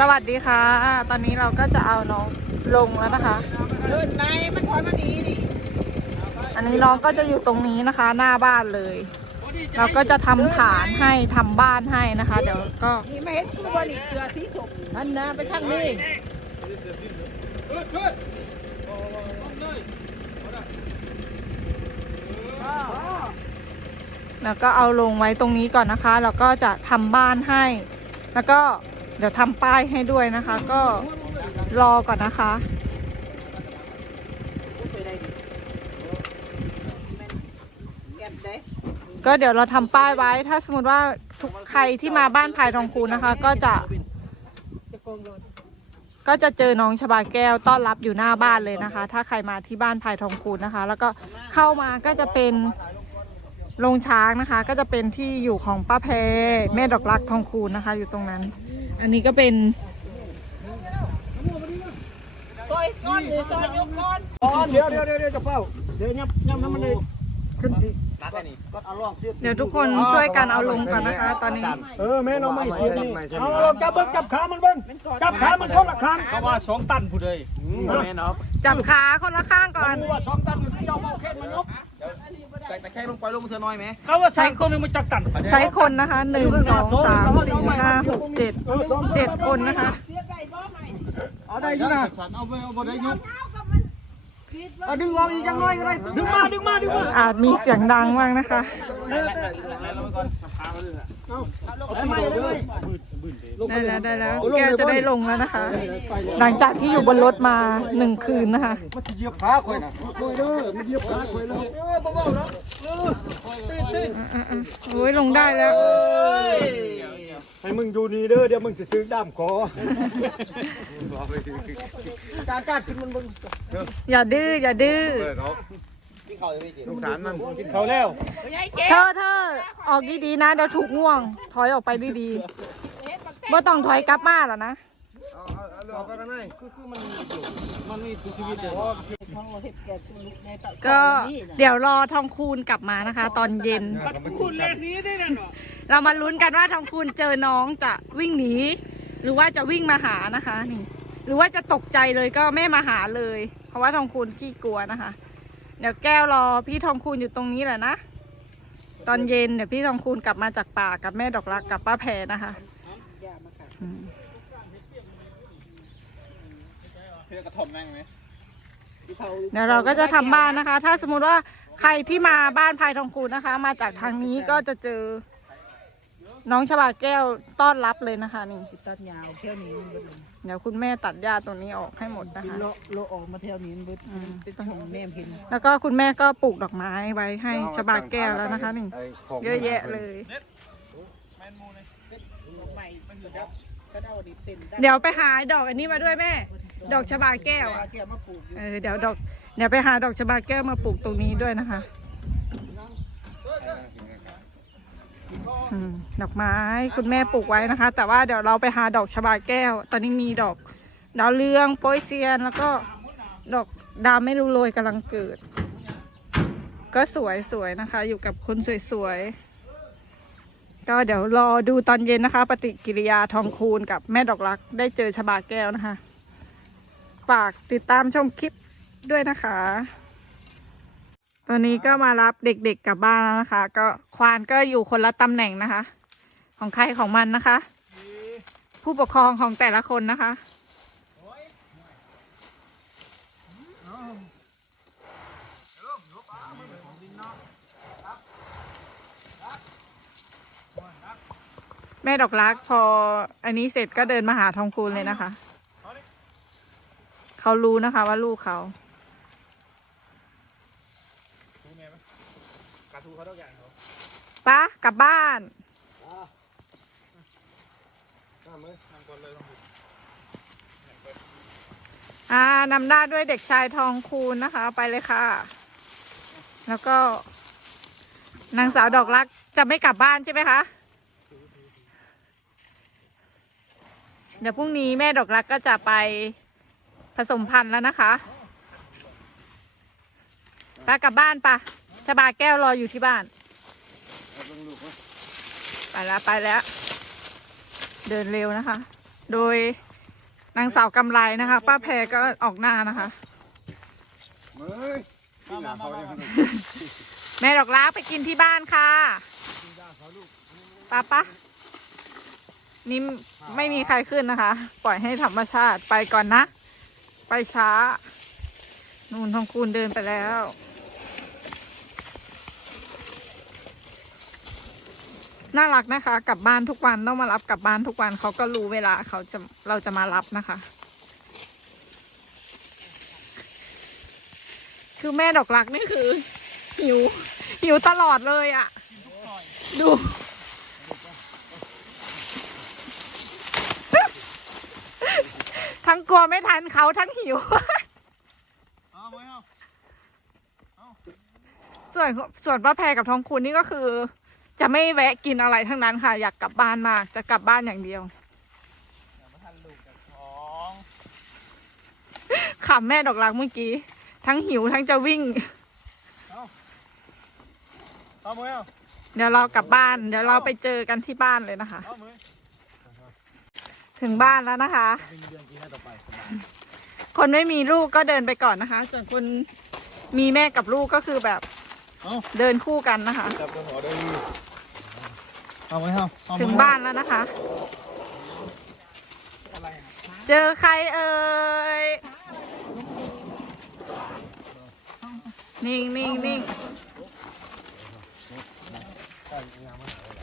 สวัสดีค่ะ ตอนนี้เราก็จะเอาน้องลงแล้วนะคะ เดินในมันถอยมาดีดิอันนี้น้องก็จะอยู่ตรงนี้นะคะ หน้าบ้านเลย เราก็จะทำฐานให้ทำบ้านให้นะคะ เดี๋ยวก็นี่ไม่เห็นตัวนี่เสือสีส้มอันนะไปทางนี้ช่วยช่วยเอาเลยแล้วก็เอาลงไว้ตรงนี้ก่อนนะคะ แล้วก็จะทำบ้านให้ แล้วก็ เดี๋ยวทำป้ายให้ด้วยนะคะ ก็รอก่อนนะคะ ก็เดี๋ยวเราทำป้ายไว้ ถ้าสมมติว่าทุกใครที่มาบ้านพายทองคูนะคะ ก็จะ ก็จะเจอน้องชบาแก้วต้อนรับอยู่หน้าบ้านเลยนะคะ ถ้าใครมาที่บ้านพายทองคูนะคะ แล้วก็เข้ามาก็จะเป็นโรงช้างนะคะ ก็จะเป็นที่อยู่ของป้าแพรแม่ดอกรักทองคูณนะคะ อยู่ตรงนั้น อันนี้ก็เป็นซอยก้อนหรือซอยยกก้อนเดี๋ยวเดี๋ยวเดี๋ยวเดี๋ยวจะเป้าเดี๋ยวยับยับน้ำมันเลยขึ้นที่ก็เอาลองเสียบเดี๋ยวทุกคนช่วยกันเอาลงก่อนนะคะ ตอนนี้ เออแม่น้องไม่เสียบนี่เอาลองจับเบิ้งจับขามันเบิ้งจับขามันคนละข้างเขาว่าสองตันผู้ใดแม่เนาะจับขาคนละข้างก่อนรู้ว่าสองตันเจ้าเมาเข็นมันยก แต่แค่ลงปล่อยลงเธอน้อยไหมเขาว่าใช้คนหนึงมันจักตันใช้คนนะคะหนึ่งสองสามสี่ห้าหกเจ็ดเออสองเจ็ดคนนะคะเสียได้บ่ไหมเอาได้อยู่นะสันเอาไปเอาบ่ได้ยุบ เอาดึงเอาอีกยังน้อยก็ได้ดึงมาดึงมาดึงมาอาจมีเสียงดังบ้างนะคะได้ไหมได้ไหมได้แล้วได้แล้วแก้วจะได้ลงแล้วนะคะ หลังจากที่อยู่บนรถมาหนึ่งคืนนะคะมันจะเหยียบขาคอยนะคอยเด้อมันเหยียบขาคอยแล้วเออบ่เบาแล้วอะๆๆโอ้ยลงได้แล้ว ให้มึงอยู่นี่เด้อเดี๋ยวมึงจะถึงด้ามคอการการขึ้นมันเบิ้งอย่าดื้ออย่าดื้อลูกสามนั่นกินเขาแล้วเธอเธอออกดีๆนะเดี๋ยวถูกง่วง ถอยออกไปดีๆบ่ต้องถอยกลับมาแล้วนะ เอาไปกันไหนมันมีชีวิตเลยก็เดี๋ยวรอทองคูณกลับมานะคะ ตอนเย็น คุณเลขนี้ได้หรอเรามาลุ้นกันว่าทองคูณเจอน้องจะวิ่งหนีหรือว่าจะวิ่งมาหานะคะนี่หรือว่าจะตกใจเลยก็ไม่มาหาเลย เพราะว่าทองคูณขี้กลัวนะคะ เดี๋ยวแก้วรอพี่ทองคูณอยู่ตรงนี้แหละนะตอนเย็นเดี๋ยวพี่ทองคูณกลับมาจากป่ากับแม่ดอกรักกับป้าแพรนะคะ อืมเพื่อกระถ่อมนั่งไหมเดี๋ยวเราก็จะทำบ้านนะคะ ถ้าสมมุติว่าใครที่มาบ้านพายทองคูณนะคะ มาจากทางนี้ก็จะเจอ น้องชบาแก้วต้อนรับเลยนะคะนี่ตัดยาวเที่ยวนี้มันเบิดเดี๋ยวคุณแม่ตัดหญ้าตรงนี้ออกให้หมดนะคะ โลโลออกมาเที่ยวนี้มันเบิดอืม เป็นของแม่เห็นแล้วก็คุณแม่ก็ปลูกดอกไม้ไว้ให้ชบาแก้วแล้วนะคะนี่เยอะแยะเลยใหม่มันอยู่ครับก็ได้ดีเต็มได้เดี๋ยวไปหาดอกอันนี้มาด้วยแม่ ดอกชบาแก้วอะเกี่ยวมาปลูกอยู่เออเดี๋ยวดอกเดี๋ยวไปหาดอกชบาแก้วมาปลูกตรงนี้ด้วยนะคะอืมดอกไม้คุณแม่ปลูกไว้นะคะ แต่ว่าเดี๋ยวเราไปหาดอกชบาแก้ว ตอนนี้มีดอกดาวเรืองโปยเซียนแล้วก็ดอกดาวไม่รู้โรยกำลังเกิด ก็สวยสวยนะคะ อยู่กับคนสวยๆ ก็เดี๋ยวรอดูตอนเย็นนะคะ ปฏิกิริยาทองคูณกับแม่ดอกรัก ได้เจอชบาแก้วนะคะ ฝากติดตามชมคลิปด้วยนะคะ ตอนนี้ก็มารับเด็กๆกลับบ้านแล้วนะคะ ก็ควานก็อยู่คนละตำแหน่งนะคะ ของใครของมันนะคะ ผู้ปกครองของแต่ละคนนะคะแม่ดอกรักพออันนี้เสร็จก็เดินมาหาทองคูณเลยนะคะ เขารู้นะคะว่าลูกเขาการทูเขาต้องอย่างเขาปะกลับบ้านอ่านำหน้าด้วยเด็กชายทองคูณนะคะ ไปเลยค่ะ แล้วก็ นางสาวดอกรักจะไม่กลับบ้านใช่ไหมคะ เดี๋ยวพรุ่งนี้แม่ดอกรักก็จะไป ผสมพันธุ์แล้วนะคะไปกลับบ้านปะชบาแก้วรออยู่ที่บ้าน ไปแล้วไปแล้ว เดินเร็วนะคะ โดยนางสาวกำไรนะคะ ป้าแพรก็ออกหน้านะคะเฮ้ยกินหน้าเขาเนี่ยแม่ดอกรักไปกินที่บ้านค่ะป้าปะนี่ไม่มีใครขึ้นนะคะ ปล่อยให้ธรรมชาติไปก่อนนะ ไปช้า นูนทองคูณเดินไปแล้ว น่ารักนะคะ กลับบ้านทุกวันต้องมารับกลับบ้านทุกวันเขาก็รู้เวลาเขาจะเราจะมารับนะคะ คือแม่ดอกรักนี่คือ หิว หิวตลอดเลยอะ่ะ ดู ทั้ง กลัวไม่ทันเขาทั้งหิว เอาไว้เอาส่วนส่วนป้าแพรกับทองคุณนี่ก็คือ จะไม่แวะกินอะไรทั้งนั้นค่ะ อยากกลับบ้านมาก จะกลับบ้านอย่างเดียวอย่ามาทันลูกกับของขำแม่ดอกรักเมื่อกี้ ทั้งหิวทั้งจะวิ่ง เอามือเอาเดี๋ยวเรากลับบ้าน เดี๋ยวเราไปเจอกันที่บ้านเลยนะคะ เอามือ ถึงบ้านแล้วนะคะคนไม่มีลูกก็เดินไปก่อนนะคะ ส่วนคนมีแม่กับลูกก็คือแบบเดินคู่กันนะคะ จับตัวหัวได้ดีเอามือเอาเอามือถึงบ้านแล้วนะคะเจอใครเอ่ย นิ่งนิ่งนิ่ง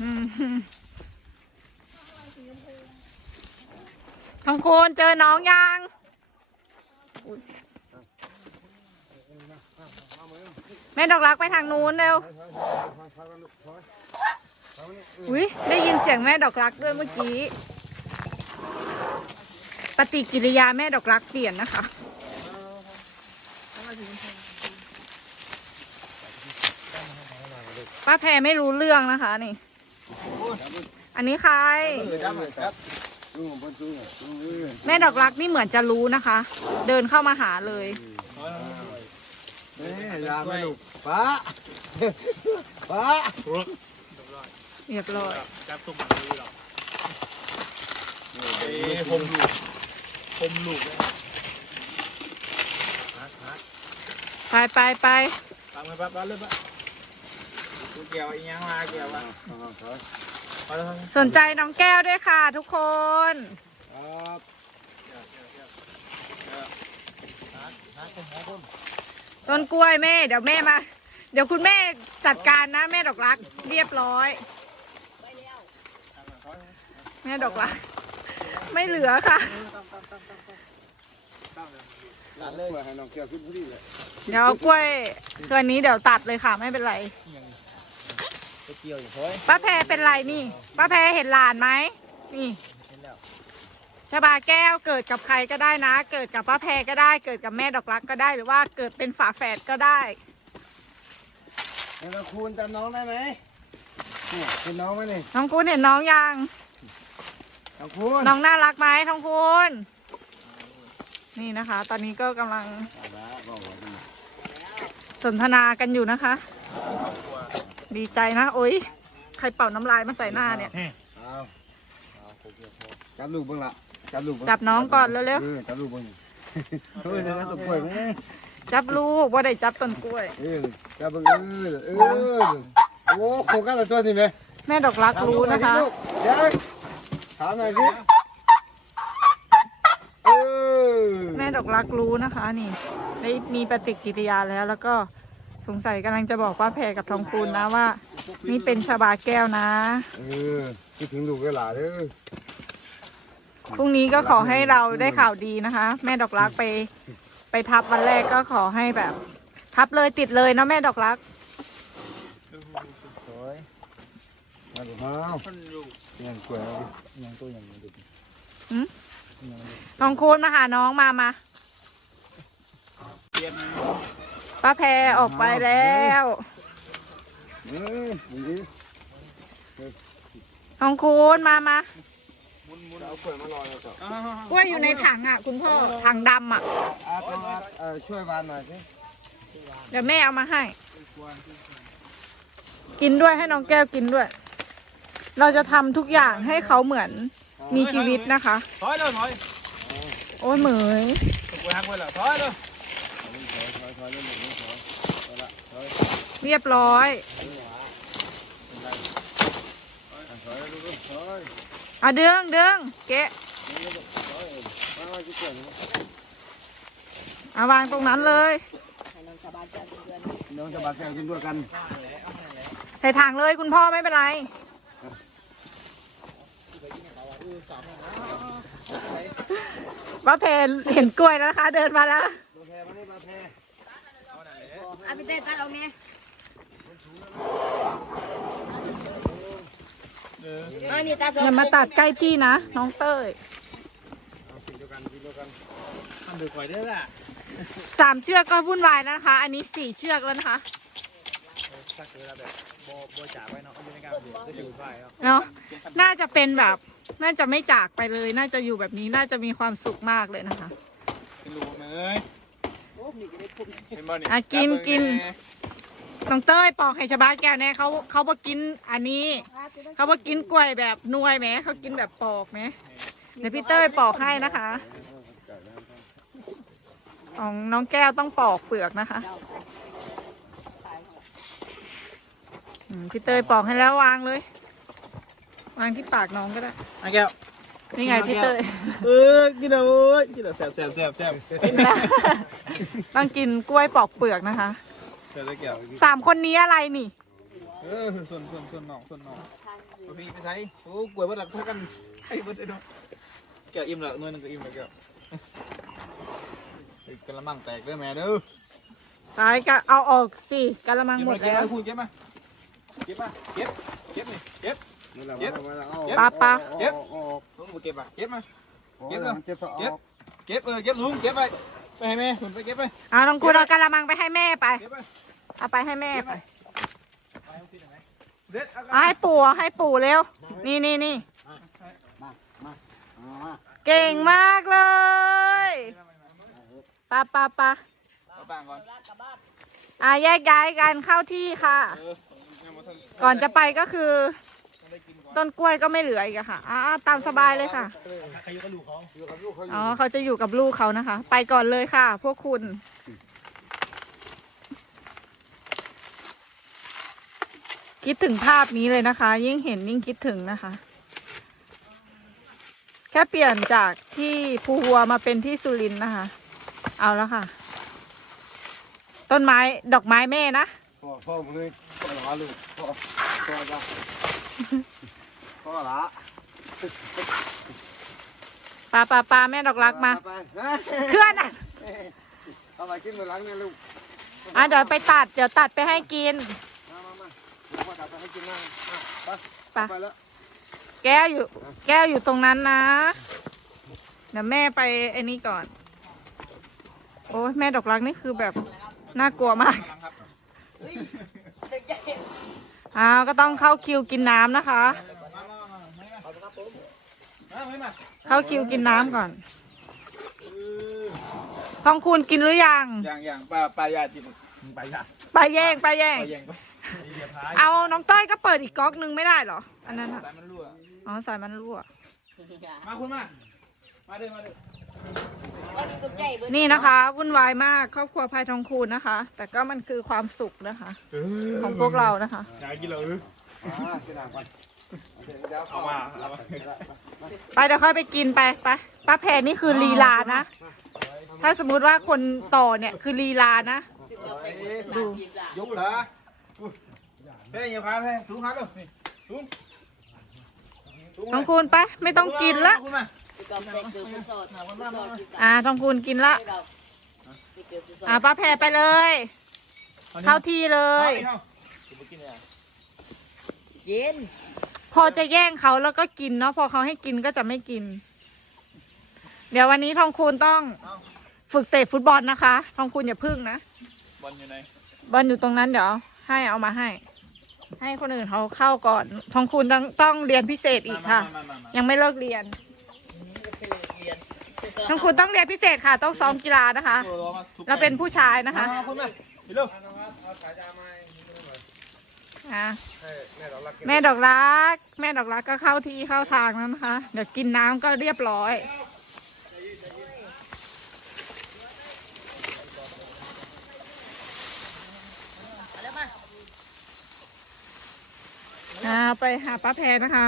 อืม ทองคูณเจอน้องยังแม่ดอกรักไปทางนู้นเร็วอุ้ยได้ยินเสียงแม่ดอกรักด้วยเมื่อกี้ ปฏิกิริยาแม่ดอกรักเปลี่ยนนะคะป้าแพรไม่รู้เรื่องนะคะนี่ อันนี้ใคร จับเลยจับลุงบนสูงอะลุงเอ้ยแม่ดอกรักนี่เหมือนจะรู้นะคะ เดินเข้ามาหาเลยเอ้ยยาไม่ลูกป้าป้าเรียบร้อยจับตุ้มมือหรอกเอ้ผมลูกผมลูกเลยไปไปไปตามไปปั๊บปั๊บเลยปั๊บกูเกี่ยวอีกยังมาเกี่ยววะ เอาแล้วสนใจน้องแก้วด้วยค่ะ ทุกคน ครับต้นกล้วยแม่ เดี๋ยวแม่มา เดี๋ยวคุณแม่จัดการนะ แม่ดอกรัก เรียบร้อย แม่ดอกรัก ไม่เหลือค่ะ ตัดเลยให้น้องเกี่ยวขึ้นพอดีเลยเดี๋ยวเอากล้วยตัวนี้เดี๋ยวตัดเลยค่ะ ไม่เป็นไร ไปเกี่ยวอยู่เฮ้ยป้าแพรเป็นไรนี่ ป้าแพรเห็นหลานไหม นี่เห็นแล้วชบาแก้วเกิดกับใครก็ได้นะ เกิดกับป้าแพรก็ได้ เกิดกับแม่ดอกรักก็ได้ หรือว่าเกิดเป็นฝาแฝดก็ได้แล้วคูณจำน้องได้ไหมเนี่ยเป็นน้องไหมนี่น้องคุณเห็นน้องยัง น้องคูณน้องน่ารักไหมท้องคุณ นี่นะคะ ตอนนี้ก็กำลังสนทนากันอยู่นะคะ ดีใจนะโอ๊ยใครเป่าน้ำลายมาใส่หน้าเนี่ย เอาจับลูกเบ้างละจับลูกเงจับน้องก่อนเร็วเออจับลูกเบ้างเฮ้ยจะนั่งตกกล้วยไหมๆจับลูกว่าได้จับต้นกล้วย เออจับเบ้างเออเออโอ้โหกันละตัวนี่ไหมแม่ดอกรักรู้นะคะ เดี๋ยวถามหน่อยสิเออแม่ดอกรักรู้นะคะ นี่ได้มีปฏิกิริยาแล้วแล้วก็ สงสัยกำลังจะบอกว่าแพรกับทองคูณนะว่า นี่เป็นชาบาแก้วนะ เออคิดถึงลูกเวลาเด้อพรุ่งนี้ก็ขอให้เราได้ข่าวดีนะคะ แม่ดอกรักไป ไปทับวันแรกก็ขอให้แบบ ทับเลยติดเลยเนาะแม่ดอกรักสวยมาดูมาเอาคนอยู่ยังกล้วยเอาดิยังตัวยังเด็กทองคูณมาหาน้องมามาเปลี่ยนป้าแพรออกไปแล้วเอ้ยดีดิทองคูณมามาเอากล้วยมารอแล้วก็กล้วยอยู่ในถังอะ คุณพ่อ ถังดำอะ อาต้องอาเอ่อช่วยวานหน่อยสิเดี๋ยวแม่เอามาให้ กินด้วยให้น้องแก้วกินด้วย เราจะทำทุกอย่างให้เขาเหมือนมีชีวิตนะคะ ถอยเลยถอยโอ้ยเหมยกูหักไว้แล้วถอยเลย เรียบร้อยอะเดืองเดืองเกะเอาวางตรงนั้นเลยน้องจะบาดแก้วกินด้วยกันใส่ถังเลยคุณพ่อไม่เป็นไรป้าเพนเห็นกล้วยแล้วนะคะ เดินมาแล้วเอาไปเต้นตัดเอาเมียเอานี่ตัดอย่ามาตัดใกล้พี่นะ น้องเต้ยทำดูคอยได้ล่ะสามเชือกก็วุ่นวายแล้วนะคะ อันนี้สี่เชือกแล้วนะคะสักเวลาแบบโบโบจ่าไว้เนาะอยู่ในการเดือดจะอยู่ไฟเนาะเนาะน่าจะเป็นแบบ น่าจะไม่จากไปเลย น่าจะอยู่แบบนี้น่าจะมีความสุขมากเลยนะคะเป็นรูไหมเอ้ยเห็นบ่นี่อะกินกิน น้องเต้ยปอกให้ชาวบ้านแก้วเนี่ยเขาเขาบอกกินอันนี้ เขาบอกกินกล้วยแบบนวยไหมเขากินแบบปอกไหมเดี๋ยวพี่เต้ยปอกให้นะคะของน้องแก้วต้องปอกเปลือกนะคะอืมพี่เต้ยปอกให้แล้ววางเลย วางที่ปากน้องก็ได้ไอ้แก้วนี่ไงพี่เต้ยเออกินเอาเว้ยกินเอาแซ่บแซ่บแซ่บแซ่บกินนะต้องกินกล้วยปอกเปลือกนะคะ แซ่บได้แก้วสามคนนี้อะไรนี่ เออส่วนส่วนส่วนน้องส่วนน้องพี่ไปใช้โอ้กล้วยบัดดักเท่ากันไอ้บัดไอ้น้องแก้วอิ่มแล้วหน่วยหนึงก็อิ่มแล้วแก้วไอ้กระมังแตกเด้อแม่เด้อตายก็เอาออกสิกะละมังหมดเก็บแล้วมาคุณเก็บมาเก็บมาเก็บเก็บนี่เก็บนี่แหละเย็บปลาปลาเย็บออกลุงเก็บมาเก็บมาเก็บเจ็บเจ็บเก็บเออเก็บลุงเก็บไปไปให้แม่คุณไปเก็บไปเอาน้องคุณเอากะละมังไปให้แม่ไปเก็บไป เอาไปให้แม่ไปเด็ดเอาเอาให้ปู่เอาให้ปู่เร็ว นี่นี่นี่มาเก่งมากเลยปะปะปะเอาปางก่อนอะแยกย้ายกันเข้าที่ค่ะเออยังบ่ทันก่อนจะไปก็คือต้องได้กินก่อนต้นกล้วยก็ไม่เหลืออีกอะค่ะอ่าตามสบายเลยค่ะใครอยู่กับลูกเขาอยู่กับลูกเขาออ๋ยู่อเขาจะอยู่กับลูกเขานะคะ ไปก่อนเลยค่ะ พวกคุณ คิดถึงภาพนี้เลยนะคะ ยิ่งเห็นยิ่งคิดถึงนะคะ แค่เปลี่ยนจากที่ภูวัวมาเป็นที่สุรินทร์นะคะ เอาแล้วค่ะ ต้นไม้ดอกไม้แม่นะพ่อพ่อมือพ่อหลาลูกพ่อพ่อละพ่อละปลาปลาปลาแม่ดอกรักมาไปเคลื่อนอะเอามากินมือหลังเนี่ยลูกอะเดี๋ยวไปตัดเดี๋ยวตัดไปให้กินมามามา พ่อกลับไปให้กินนะไปไป ไปแล้ว แก้วอยู่ แก้วอยู่ตรงนั้นนะ เดี๋ยวแม่ไปไอ้นี่ก่อน โอ้ยแม่ดอกรักนี่คือแบบน่ากลัวมากอ้าวก็ต้องเข้าคิวกินน้ำนะคะมาไม่มาเข้าคิวกินน้ำก่อน ทองคูณกินหรือยัง อย่างอย่างปลาปลายาจิบปลายาปลาแย่งปลาแย่ง ปลาแยงไปอย่าพาย เอาน้องต้อยก็เปิดอีกก๊อกนึงไม่ได้เหรอ อันนั้นอะสายมันรั่ว อ๋อสายมันรั่ว มาคุณมา มาเด้อมาเด้อตกใจเบิดนี่นะคะ วุ่นวายมากครอบครัวภายทองคูณนะคะ แต่ก็มันคือความสุขนะคะ ของพวกเรานะคะอยากกินเหรออ่ากินน้ำก่อนเดี๋ยวเอามาเอามาไปเดี๋ยวค่อยไปกินไปไปป้าแพรนี่คือลีลานะ ถ้าสมมุติว่าคนต่อเนี่ยคือลีลานะดูยกขา เฮ้ยอย่าพาเฮ้ยถุงพักเด้อนี่ถุงถุงทองคูณไปไม่ต้องกินละคุณมากำเด็กเกิดเป็นสอดสอดกินอ่าทองคูณกินละไม่เราไม่เกิดเป็นสออ่าดป้าแพรไปเลย เข้าที่เลยเย็นพอจะแย่งเขาแล้วก็กินเนาะพอเขาให้กินก็จะไม่กิน เดี๋ยววันนี้ทองคูณต้องฝึกเตะฟุตบอลนะคะ ทองคูณอย่าพึ่งนะบอลอยู่ไหนบอลอยู่ตรงนั้นเดี๋ยว ให้เอามาให้ ให้คนอื่นเขาเข้าก่อนทองคูณต้องต้องเรียนพิเศษอีกค่ะ มามามายังไม่เลิกเรียนทองคูณต้องเรียนพิเศษค่ะ ต้องซ้อมกีฬานะคะ ตัวรอมาทุบเราเป็นผู้ชายนะคะมาคุณมาเร็วอะแม่ดอกรัก แม่ดอกรักก็เข้าที่เข้าทางแล้วนะคะ เดี๋ยวกินน้ำก็เรียบร้อย เอาแล้วมา อ่าไปหาป้าแพรนะคะ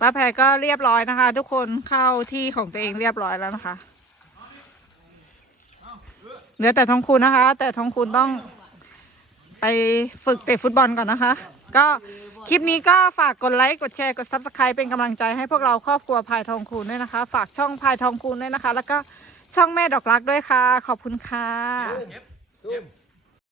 ป้าแพรก็เรียบร้อยนะคะ ทุกคนเข้าที่ของตัวเองเรียบร้อยแล้วนะคะเหลือแต่ทองคุณนะคะ แต่ทองคุณต้องไปฝึกเตะฟุตบอลก่อนนะคะ ก็คลิปนี้ก็ฝากกดไลค์ กดแชร์ กดซับสไคร b e เป็นกำลังใจให้พวกเราครอบครัวพายทองคูณด้วยนะคะ ฝากช่องพายทองคูณด้วยนะคะ แล้วก็ช่องแม่ดอกรักด้วยค่ะ ขอบคุณค่ะ เก็บเก็บ